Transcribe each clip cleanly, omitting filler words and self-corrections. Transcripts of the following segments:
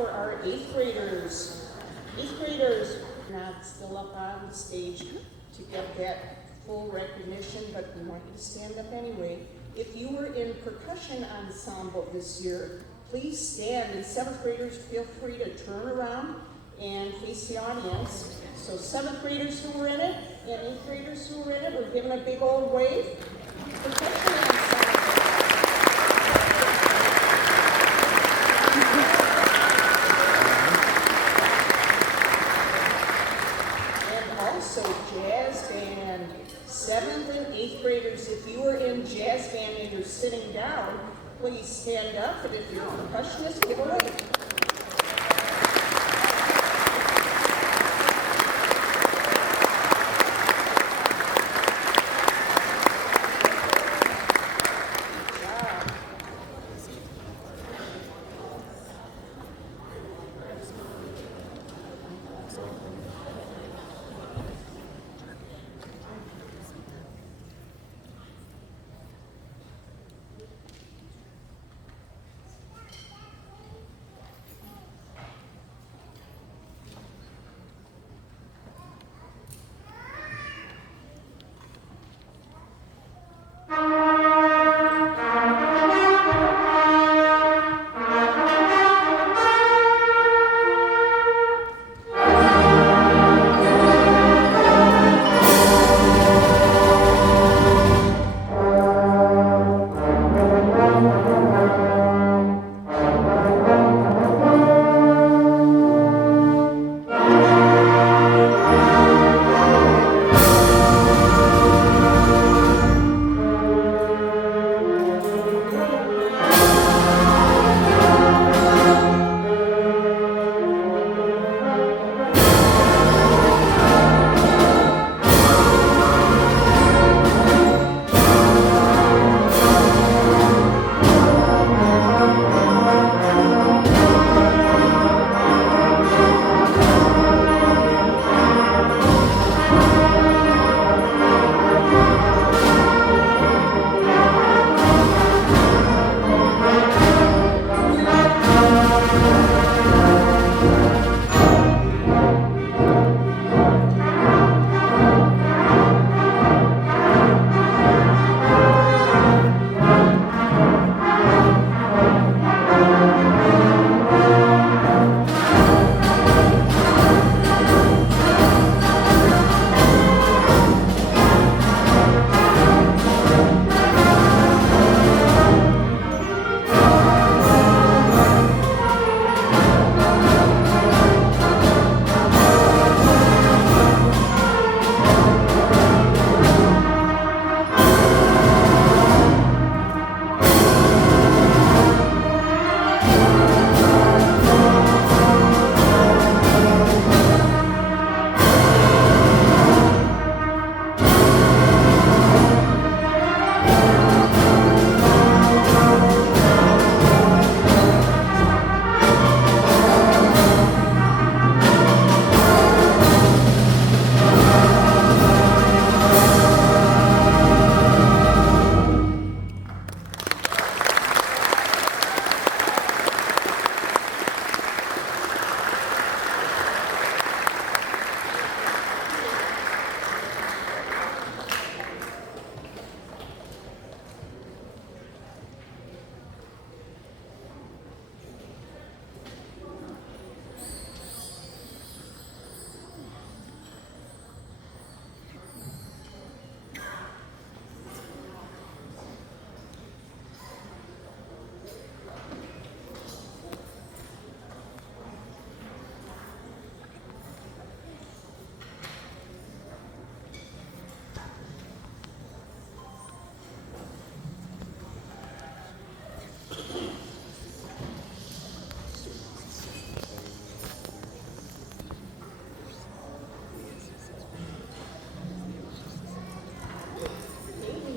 for our 8th graders. 8th graders not still up on the stage to get that full recognition, but we want you to stand up anyway. If you were in percussion ensemble this year, please stand, and 7th graders, feel free to turn around and face the audience. So 7th graders who were in it and 8th graders who were in it, we're giving a big old wave. Percussion ensemble. And also jazz band. 7th and 8th graders, if you were in jazz band and you're sitting down, please stand up, and if you're a percussionist, give a wave.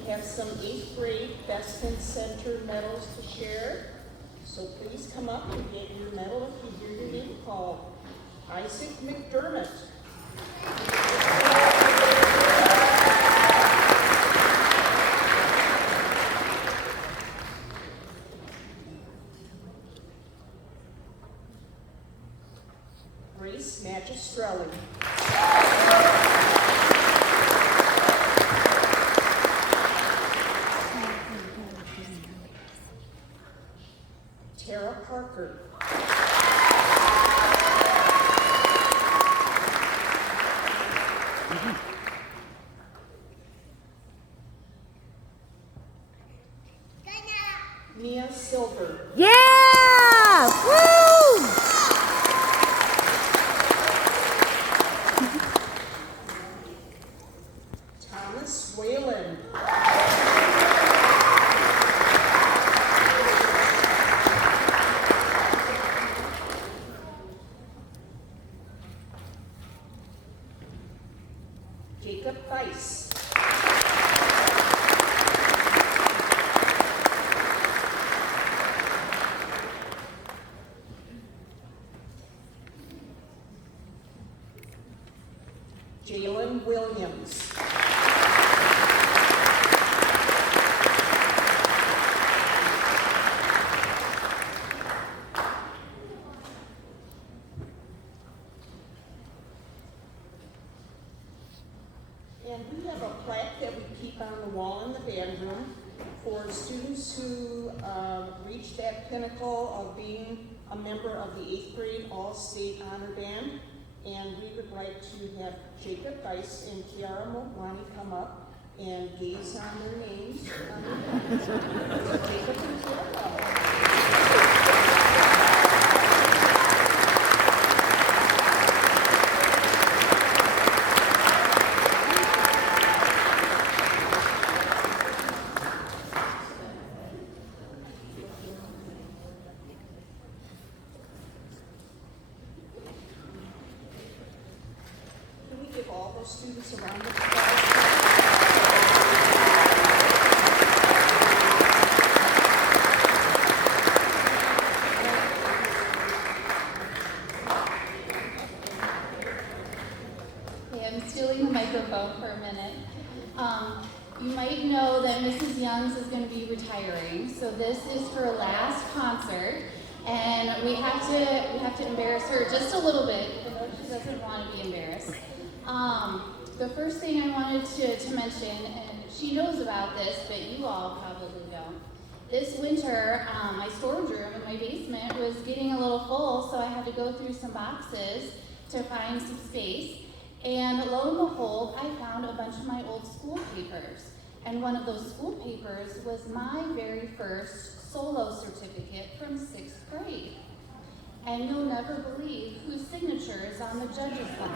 Have some 8th grade Best in Center medals to share. So please come up and get your medal if you hear your name called. Isaac McDermott. Scully. Tara Parker. Mia Silver. Yeah! Woo! Thomas Whalen. Jacob Weiss. Jalen Williams. And we have a plaque that we keep on the wall in the band room for students who reached that pinnacle of being a member of the 8th grade All-State Honor Band. And we would like to have Jacob Weiss and Kiara Mowani come up and gaze on their names. Jacob and Kiara. Can we give all those students around the Okay, I'm stealing the microphone for a minute. You might know that Mrs. Youngs is going to be retiring, so this is her last concert, and we have to embarrass her just a little bit, even though she doesn't want to be embarrassed. The first thing I wanted to mention, and she knows about this, but you all probably don't. This winter, my storage room in my basement was getting a little full, so I had to go through some boxes to find some space. And lo and behold, I found a bunch of my old school papers. And one of those school papers was my very first solo certificate from 6th grade. And you'll never believe whose signature is on the judge's line.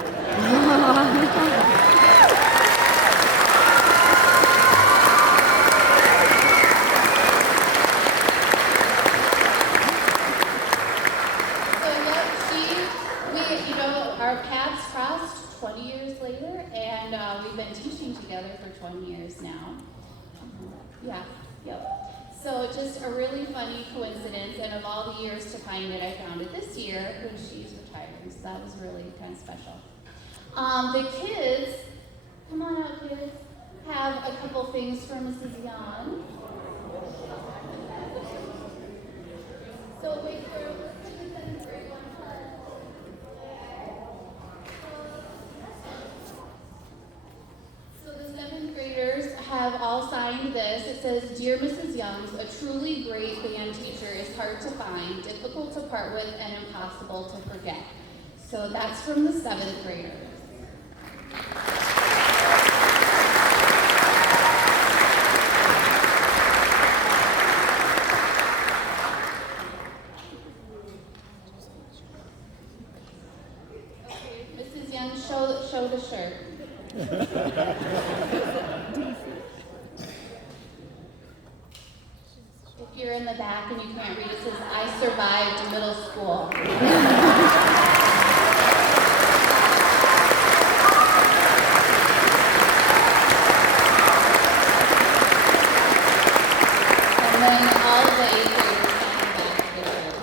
Our paths crossed 20 years later, and we've been teaching together for 20 years now. So just a really funny coincidence, and of all the years to find it, I found it this year when she's retiring, so that was really kind of special. The kids, come on out kids, have a couple things for Mrs. Young. So wait for the 7th grade one. So the 7th graders have all signed this. It says, "Dear Mrs. Youngs, a truly great band teacher is hard to find, difficult to part with, and impossible to forget." So that's from the 7th graders. Okay, Mrs. Young, show the shirt. If you're in the back and you can't read, it says, "I survived middle school." And then all of the 8th graders signed back there.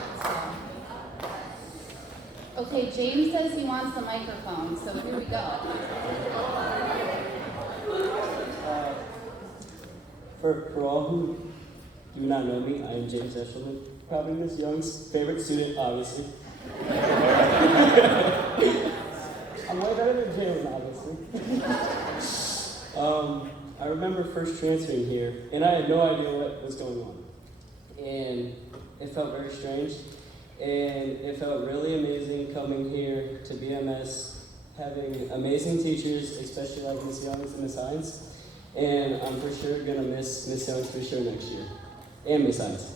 So. Okay, James says he wants the microphone, so here we go. For all who do not know me, I am James Eshelman, probably Ms. Young's favorite student, obviously. way better than Jalen, obviously. I remember first transferring here, and I had no idea what was going on. And it felt very strange, and it felt really amazing coming here to BMS, having amazing teachers, especially like Miss Youngs and Miss Hines. And I'm for sure gonna miss Miss Youngs for sure next year, and Miss Hines.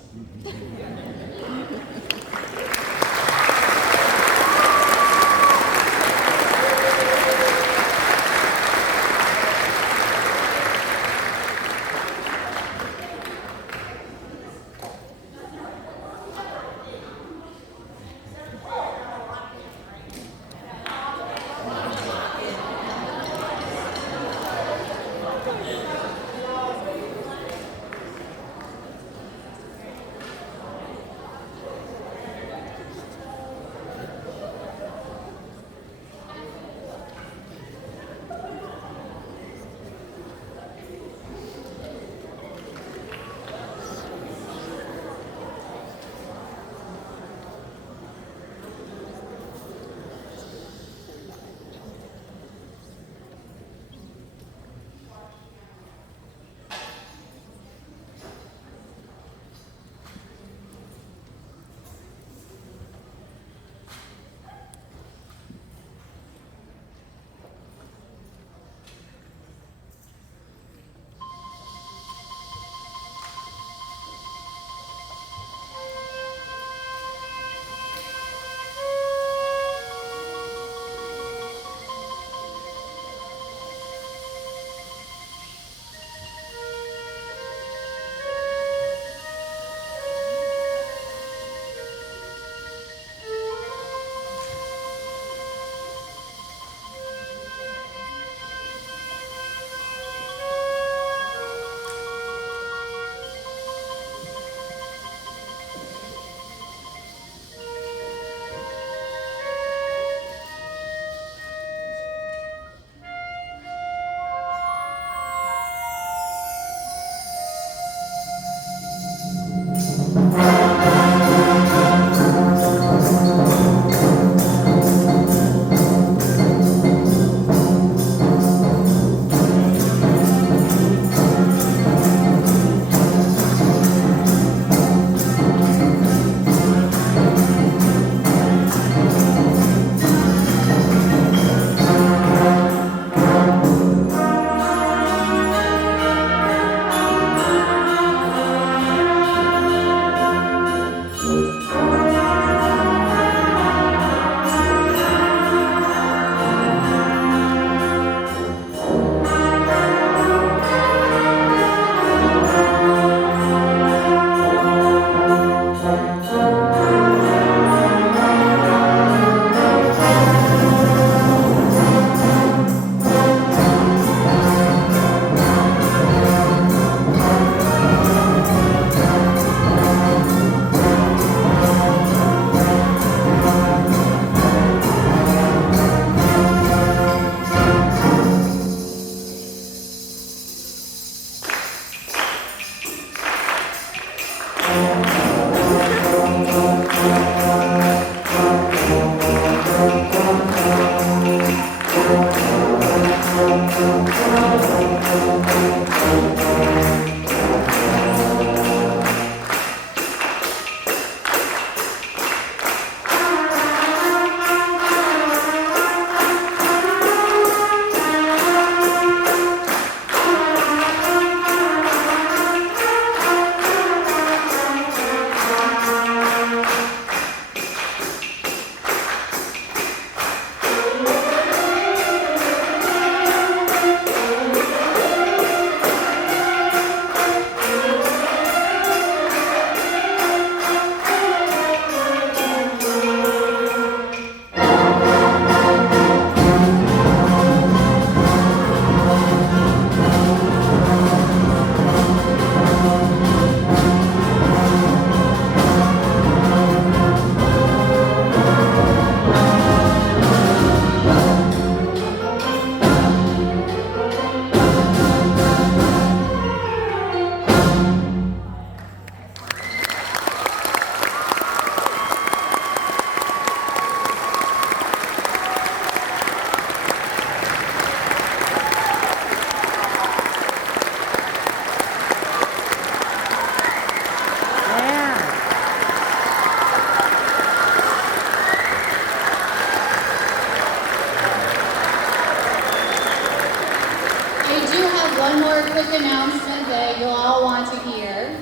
for a quick announcement that you'll all want to hear.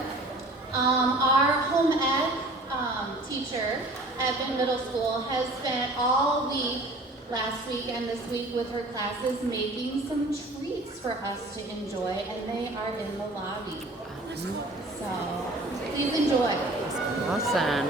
Our home ec teacher at Benton Middle School has spent all week, last week and this week with her classes, making some treats for us to enjoy, and they are in the lobby. So please enjoy. Awesome.